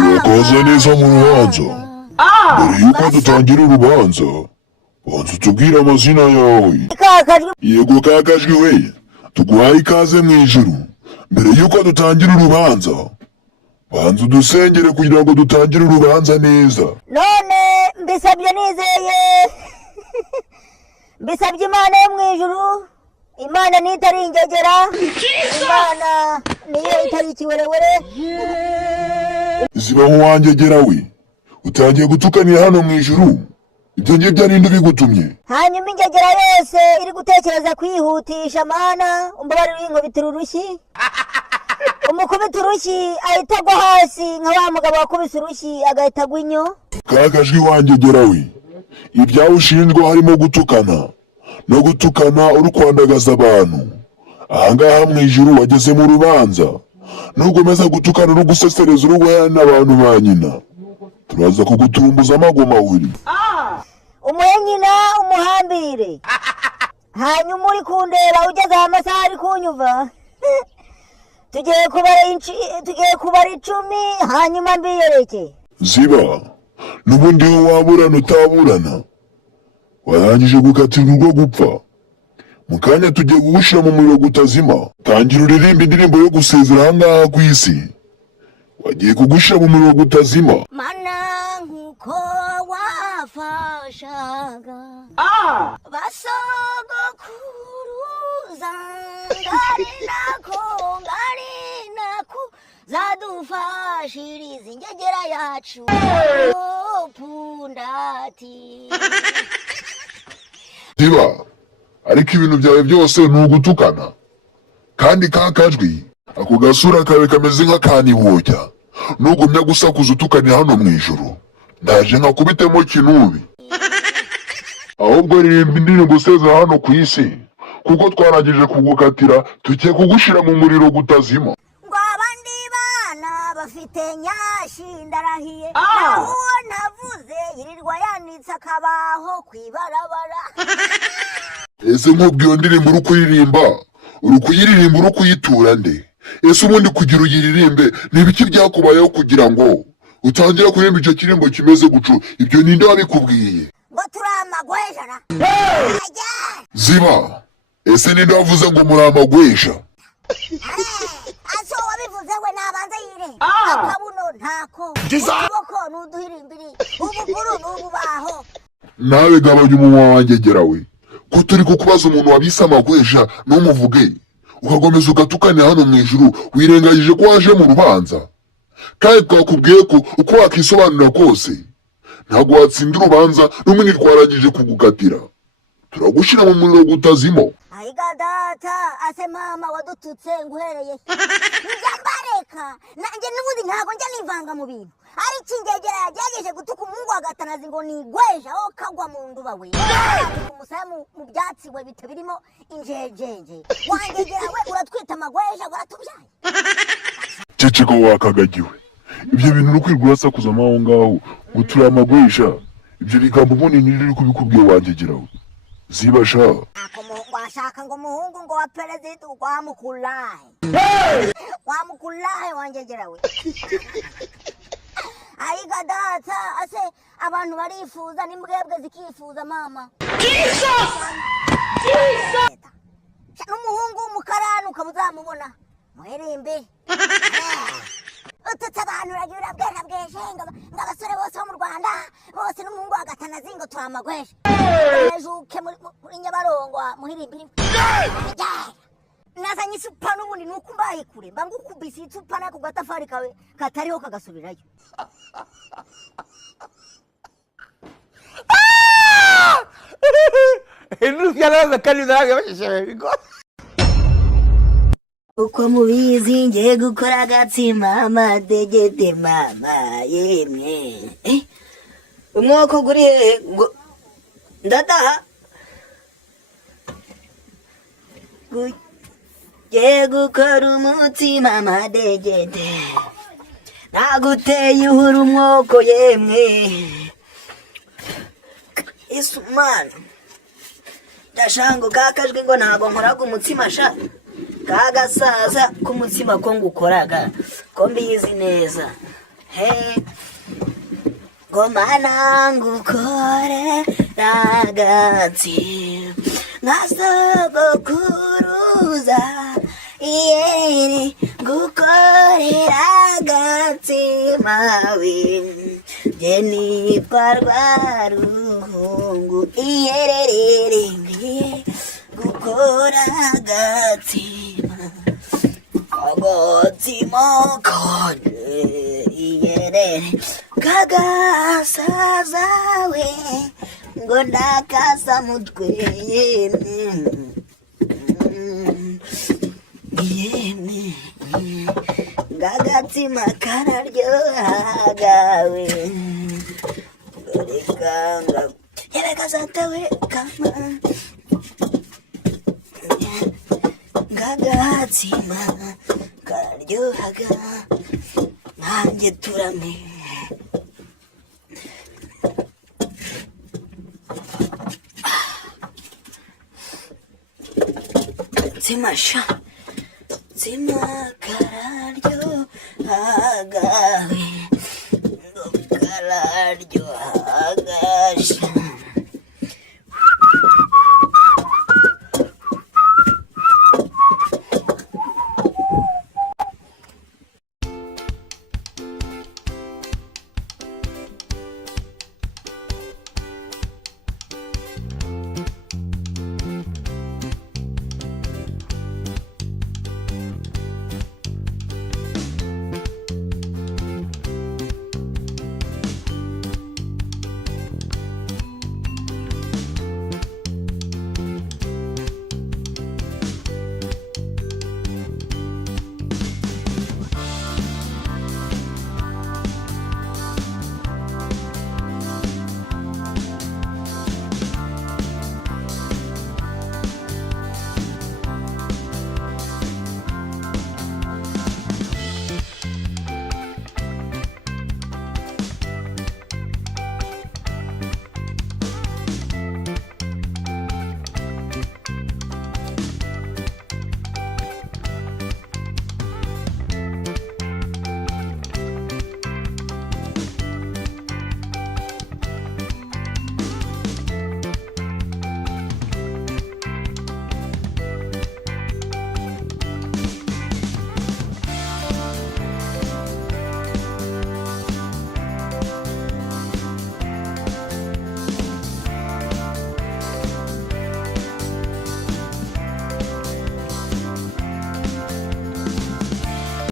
urakaza neza mu rubanza. Mbere yuko dutangira urubanza, banza utubwire amazina yawe. Yego Kakajwi we, tuguhaye ikaze mu ijuru. Mbere yuko dutangira urubanza, banza udusengere kugira ngo dutangire urubanza neza. None mbisabye nizeye. Mbisabye Imana yo mu ijuru. Imana ni itari ingegera. Imana niyo itari ikiwerewere. Zibaho wangegera we, utangiye gutukanira hano mu ijuru. Ibyo ngibyo ari nde bigutumye? Hanyuma ingegera yose iri gutekereza kwihutisha Mana, umbabarire inkubitira urushyi. Umukubita urushyi ahita agwa hasi nka wa mugabo wakubise urushyi agahita agwa inyo. Kakajwi wangegera we, ibyawe ushinjwa harimo gutukana no gutukana uri kwandagaza abantu. Ahangaha mu ijuru wageze mu rubanza, nugomeza gutukana no gusesereza urugwena abantu ba nyina, turaza kugutumbuza amagoma uri. Umuhe nyina umuhambire. Hanyuma uri kundeba ugeze amasaha ari kunyuva. Tugiye kubara 10 hanyuma mbiyereke. Ziba, nubundi ho waburana utaburana. Warangije gukatirwa urwo gupfa. Mukanya tugiye kugushira mu muriro gutazima. Tangira uririmba indirimbo yo gusezera ahangaha ku isi. Wagiye kugushira mu muriro gutazima. Mana nkuko wafashaga basogokuruza ngari nako zadufashiriza ingegera yacu pundati. Ziba, ariko ibintu byawe byose ni ugutukana. Kandi Kakajwi, ako gasura kawe kameze nk'akanihuja. Nugumya gusakuza utukanira hano mu ijuru, ndaje nkakubitemo kinubi. Ahubwo ririmba indirimbo usezera hano ku isi, kuko twarangije kugukatira, tugiye kugushira mu muriro gutazima. Ngo abandi bana bafite nyashi ndarahiye, naho navuze yirirwa yanitse akabaho kwibarabara. Ese nkubwiyo ndirimbo uri kuyiririmba uri kuyitura nde? Ese ubundi kugira uyiririmbe ni ibiki byakubayeho kugira ngo utangire kuririmba icyo kirimbo kimeze gucu? Ibyo ninde wabikubwiye? Ngo turamagwejana. Ziba, ese ninde wavuze ngo muramagwesha? Aso wabivuze we nabanza yire. Akabuno ntako. Uboko nuduhirimbiri. Ubukuru nububaho. Nawe gabanya umunwa wangegera we, ko turi kukubaza umuntu wabise amagwesha n'umuvuge, ukagomeza ugatukanira hano mu ijuru wirengagije ko waje mu rubanza. Kandi twakubwiye ko uko wakisobanura kose ntabwo watsinda urubanza n'umwe twarangije kugukatira, turagushira mu muriro gutazimo. Aiga data ase mama wadututse nguhereye. Njambareka nanje nubundi ntago njya nivanga mu bintu. Ari kingegera yagejeje gutuka umungu agatanazi ngo nigweja aho kagwa mu nduba we. Umusaya mu byatsi we bitabirimo injejeje. Wangegera we uratwita amagweja uratubyaye. Ceceko wakagagiwe. Ibyo bintu uri kwirwa urasakuza aho ngaho ngo turi amagwesha, ibyo bigambo ubundi niri kubikubwiye wangegera we. Ziba sha. Washaka ngo muhungu ngo wa perezida wamukulaye. Wamukulaye wangegera we. Aiga data ase abantu barifuza n'imbwebwe zikifuza mama. Jesus! N'umuhungu w'umukarani ukabuzamubona muherimbe. Ututse abantu uragira bweshe ng'abasore bose bo mu Rwanda bose n'umuhungu agatanazi ngo turamagwesha. Ejuke muri Nyabarongo muhirimbiri. Nazanye isupa n'ubundi nuko mbaye kure mba ngukubise isupa nako gatafari kawe katariho kagasubirayo. Ntubyaraza kandi nawe bashishije bigo. Uko mubizi ngiye gukora agatsima amadegede mama yemwe. Umwoko guri he ndataha Ngiye gukora umutsima amadegede naguteye uhuru umwoko yemwe. Isumana ndashango Kakajwi ngo ntago nkoraga umutsima sha kagasaza k'umutsima ko ngukoraga ko mbizi neza. Ngomana ngukorera agatsima nka sogokuruza iyere ngukorera agatsima nje nitwa Rwaruhungu iyererere ngiye gukora agatsima kanje iyerere kagasazawe ngo ndakasa mutwe yemwe ngagatsima kararyohagawe rekanga yerekazatawe kama ngagatsima kararyohaga nanjye turame Zimasha kararyohagawe ngo kararyohagasha